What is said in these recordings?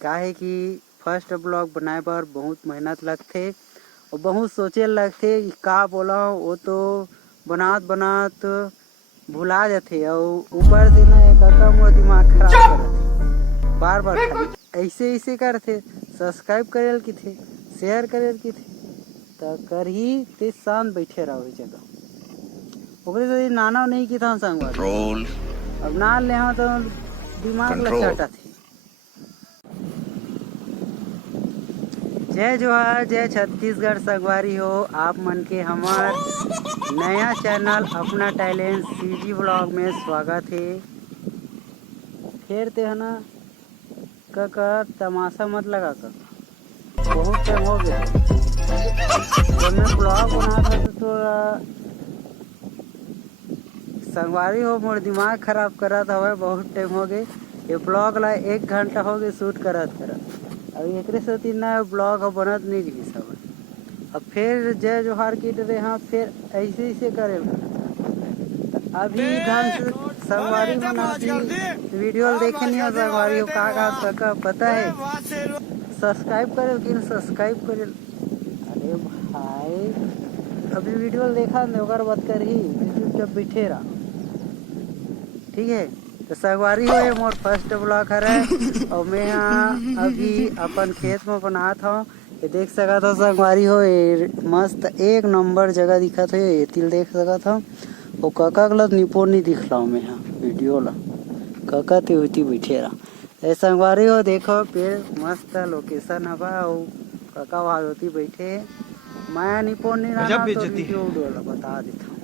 काहे कि first blog बनाए बर बहुत मेहनत लगथे और बहुत सोचे लगथे कि का बोला वो तो बनात भुला जाथे और ऊपर से ना काका मोर दिमाग खराब करथे बार बार खाली ऐसे करथे। सब्सक्राइब करेल की थे शेयर करेल की थे तो करही ते शांत बैठे रहो जगह ओकरे से नाना नहीं की था संगवारी अब ना ले हाँ तो दिमाग लचाटा थी। जय जोहार जय छत्तीसगढ़ संगवारी हो आप मन के हमार नया चैनल अपना टैलेंट सीजी ब्लॉग में स्वागत है। फिर ते है ना काका तमाशा मत लगा कर बहुत टाइम हो गया जब मैं ब्लॉग बना था तो संगवारी हो मोर दिमाग खराब करा था वह बहुत टाइम हो गए ये ब्लॉग ला 1 घंटा हो गए शूट करत अब एक से ना ब्लॉग बनत नहीं रही सब। अब फिर जय जोहार की डरे हाँ फिर ऐसे करे अभी ढंग से संगवारी बनाती वीडियो देखे नहीं हो संगवारी हो का पता है सब्सक्राइब करे कि सब्सक्राइब करे। अरे भाई अभी वीडियो देखा नहीं होकर बात कर ही चुपचाप बैठे रहा ठीक है। तो संगवारी हो ये मोर फर्स्ट ब्लॉग है और मैं यहाँ अभी अपन खेत में बनात हूँ ये देख सकत हो संगवारी हो ये मस्त 1 नंबर जगह दिखत है ये तिल देख सकत हो और काका गलत निपोर नहीं दिख रहा हूँ मैं यहाँ वीडियो ला काका ते होती बैठे रहा ऐसा संगवारी हो देखो पेड़ मस्त लोकेशन हवा और काका वहाँ होती बैठे माया निपोर नहीं रहा तो वीडियो बता देता हूँ।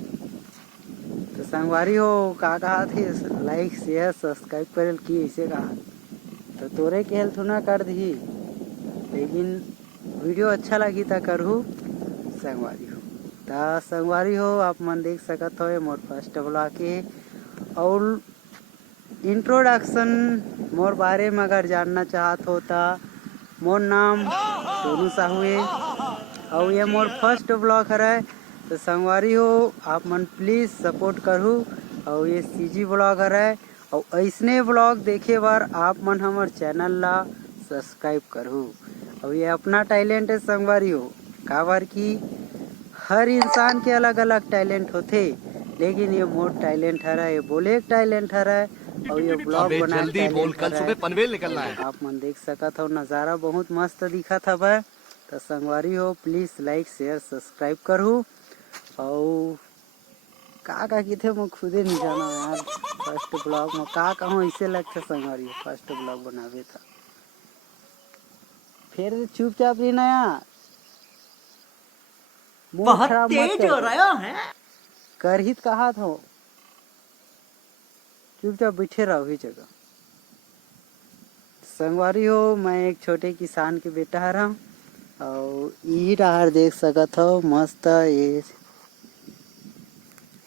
तो संगवारी हो का कहा थे लाइक शेयर सब्सक्राइब करेल की ऐसे कहा तो तोरे के हेल्थ ना कर दी लेकिन वीडियो अच्छा लगी तो करहू संगवारी हो तो संगवारी हो आप मन देख सकत हो मोर फर्स्ट ब्लॉग के और इंट्रोडक्शन मोर बारे में अगर जानना चाहत हो तो मोर नाम सोनू साहू है और ये मोर फर्स्ट ब्लॉग है तो संगवारी हो आप मन प्लीज़ सपोर्ट करूँ और ये सीजी ब्लॉग है और ऐसने ब्लॉग देखे बार आप मन हमार चैनल ला सब्सक्राइब करूँ और ये अपना टैलेंट है संगवारी हो का बार की हर इंसान के अलग अलग टैलेंट होते लेकिन ये मोर टैलेंट है ये बोले टैलेंट है और ये ब्लॉग बना जल्दी बोल कल सुबह पनवेल निकलना है। आप मन देख सकत हो नज़ारा बहुत मस्त दिखा था भाई तो संगवारी हो प्लीज़ लाइक शेयर सब्सक्राइब करूँ और का की थे मैं खुदे नहीं जाना यार फर्स्ट ब्लॉग में का कहूँ ऐसे लगता संगवारी फर्स्ट ब्लॉग बनावे था फिर चुपचाप ही ना यार बहुत तेज हो रहा है कर ही कहा था चुपचाप बैठे रहो ही जगह। संगवारी हो मैं एक छोटे किसान के बेटा रहा और यही डहार देख सकत हो मस्त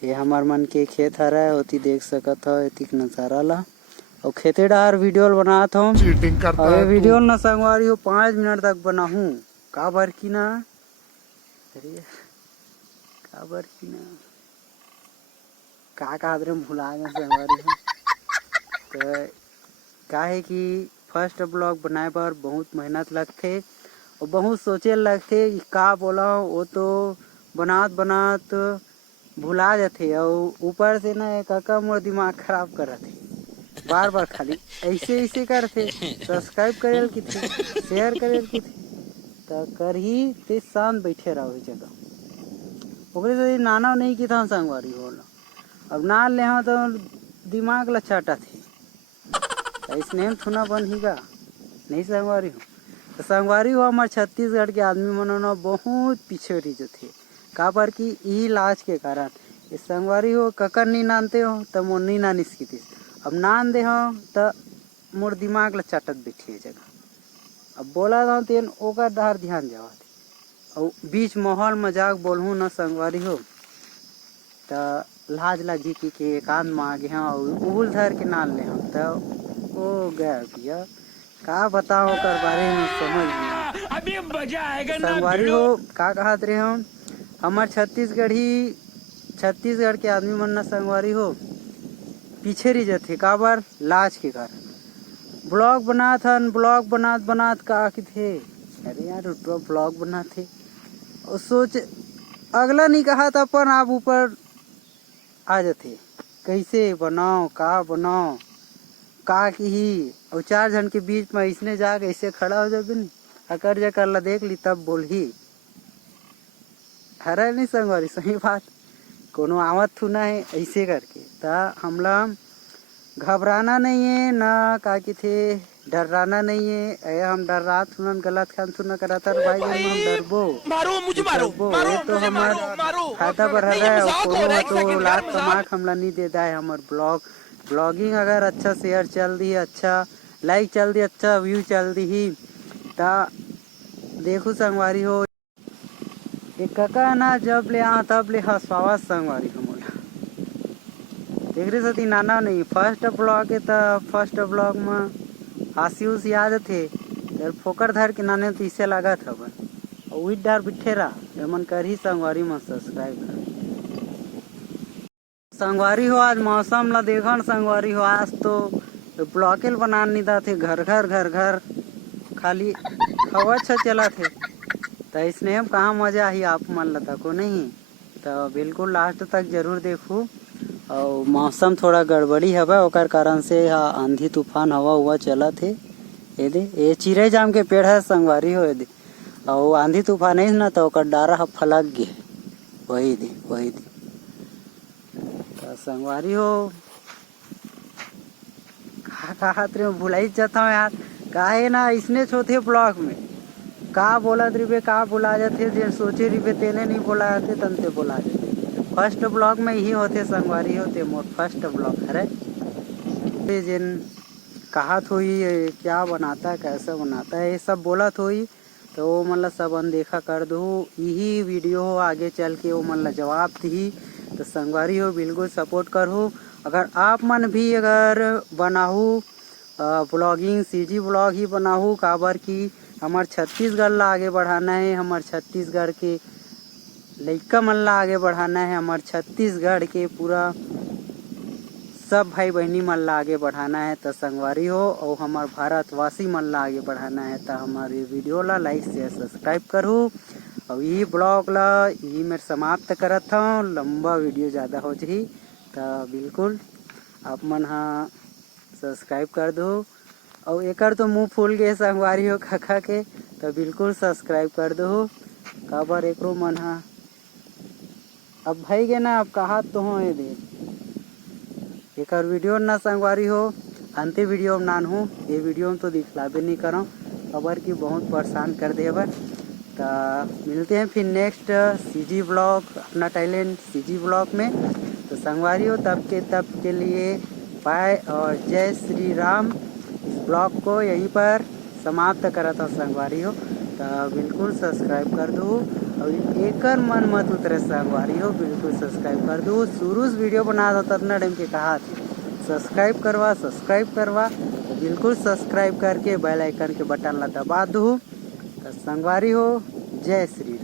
ये हमार मन के खेत हरा होती देख सकत हो एतिक नजारा ला और खेते डहार वीडियो बनात हो और ये वीडियो ना संगवारी हो 5 मिनट तक बनाहूँ का बर की ना अरे का बर की ना का आदरे भुला गए संगवारी हो तो काहे कि फर्स्ट ब्लॉग बनाए बर बहुत मेहनत लगथे और बहुत सोचे लगथे कि का बोला वो तो बनात भुला जाथे और ऊपर से ना काका मोर दिमाग खराब करथे बार बार खाली ऐसे करथे सब्सक्राइब करेल की थे शेयर करेल की थे तो करही ते शांत बैठे रहो जगह ओकरे से नाना नहीं की था संगवारी हो अब ना ले हाँ तो दिमाग लचाटा थी इसने थुना बन ही गा नहीं संगवारी हो तो संगवारी हो हमारे छत्तीसगढ़ के आदमी मनोना बहुत पीछे रही जो थे का पर की यही लाज के कारण इस संगवारी हो ककर नहीं नानते हो तो मोर नहीं नानिस की थी अब नान दे हो तो मोर दिमाग ला चटत बैठी जगह अब बोला था तेन ओकर डहार ध्यान जावा और बीच माहौल मजाक बोलूँ ना संगवारी हो तो लाज लगी कि एकांत में आ गए हैं और उहुल धर के नाल ले हम तो ओ गया भैया का बताओ कर बारे में समझ नहीं अभी मजा आएगा ना संगवारी हो का कहत रहे हम हमार छत्तीसगढ़ के आदमी मन ना संगवारी हो पीछे रही जाते का बार लाज के कारण ब्लॉग बनात का कि थे। अरे यार तो ब्लॉग बना थे और सोच अगला नहीं कहा था अपन आप ऊपर आ जाते कैसे बनाओ का की और 4 जन के बीच में इसने जाके ऐसे खड़ा हो जाबे नहीं अकर जा कर ला देख ली तब बोल ही हरा नहीं संगवारी सही बात कोनो आवत थू ना है ऐसे करके ता हमला घबराना नहीं है ना का कि थे डराना नहीं है। ए हम डर रहा थुनन गलत काम थुना करा था भाई बहन हम डरबो ये तो हमार फायदा बढ़ा रहा है और कोनो तो लाख कमाक हमला नहीं देता है। हमार ब्लॉगिंग अगर अच्छा शेयर चल दी अच्छा लाइक चल दी अच्छा व्यू चल दी ही ता देखो संगवारी हो एक कका ना जब ले आ तब ले हंसवावा संगवारी हो मोला देख रहे सती नाना नहीं फर्स्ट ब्लॉग है तो फर्स्ट ब्लॉग में हासी उसी याद थे यार फोकर धर के नाने तो इसे लगा था बन और उठ डार बिठे रहा मन कर ही संगवारी में सब्सक्राइब कर संगवारी हो आज मौसम ला देखन संगवारी हो आज तो ब्लॉकेल बना नहीं था थे घर खाली हवा अच्छा चला थे तो इसने हम कहाँ मजा ही आप मन लता को नहीं तो बिल्कुल लास्ट तक जरूर देखू और मौसम थोड़ा गड़बड़ी हवा ओकर कारण से आंधी तूफान हवा हुआ चला थे ये चिड़ै जाम के पेड़ है संगवारी हो दे और आंधी तूफान है ना तो ओकर डारा फलक गे वही दे तो संगवारी हो कहा भुलाई जाता हूँ यार काहे ना इसने चौथे ब्लॉक में का बोला रिबे का बोला जाते जे सोचे रिबे तेने नहीं बोला जाते तनते बोला जाते फर्स्ट ब्लॉग में यही होते संगवारी होते मोर फर्स्ट ब्लॉग अरे जिन कहा थोई क्या बनाता है कैसा बनाता है ये सब बोला थोई तो वो मतलब सब अनदेखा कर दो यही वीडियो हो आगे चल के वो मतलब जवाब दी तो संगवारी हो बिल्कुल सपोर्ट करो। अगर आप मन भी अगर बनाहू ब्लॉगिंग सीजी ब्लॉग ही बनाहू काबर की हमार छत्तीसगढ़ ला आगे बढ़ाना है हमार छत्तीसगढ़ के लइका मन ला आगे बढ़ाना है हमार छत्तीसगढ़ के पूरा सब भाई बहनी मन ला आगे बढ़ाना है तो संगवारी हो और हमार भारतवासी मन ला आगे बढ़ाना है तो हमारे वीडियो ला लाइक शेयर सब्सक्राइब करो और ये ब्लॉग ला ये मैं समाप्त करत हूँ लंबा वीडियो ज़्यादा हो जाही तो बिल्कुल आप मन हाँ सब्सक्राइब कर दो और एकर तो मुँह फूल गए संगवारी हो खा के तो बिल्कुल सब्सक्राइब कर दो काबर एकरो मन हाँ अब भाई गे ना अब कहा तो हो दे एकर वीडियो ना संगवारी हो अंते वीडियो में नान हूँ ये वीडियो में तो दिखलाबे नहीं करो खबर की बहुत परेशान कर दे बर तो मिलते हैं फिर नेक्स्ट सीजी ब्लॉग अपना टैलेंट सीजी ब्लॉग में तो संगवारी हो तब के लिए बाय और जय श्री राम। इस ब्लॉग को यहीं पर समाप्त करा था संगवारी हो तो बिल्कुल सब्सक्राइब कर दो और एकर मन मत उतरे संगवारी हो बिल्कुल सब्सक्राइब कर दो शुरू से वीडियो बना दो तब टाइम के कहा थे सब्सक्राइब करवा तो बिल्कुल सब्सक्राइब करके बेल आइकन के बटन ला दबा दो तो संगवारी हो जय श्री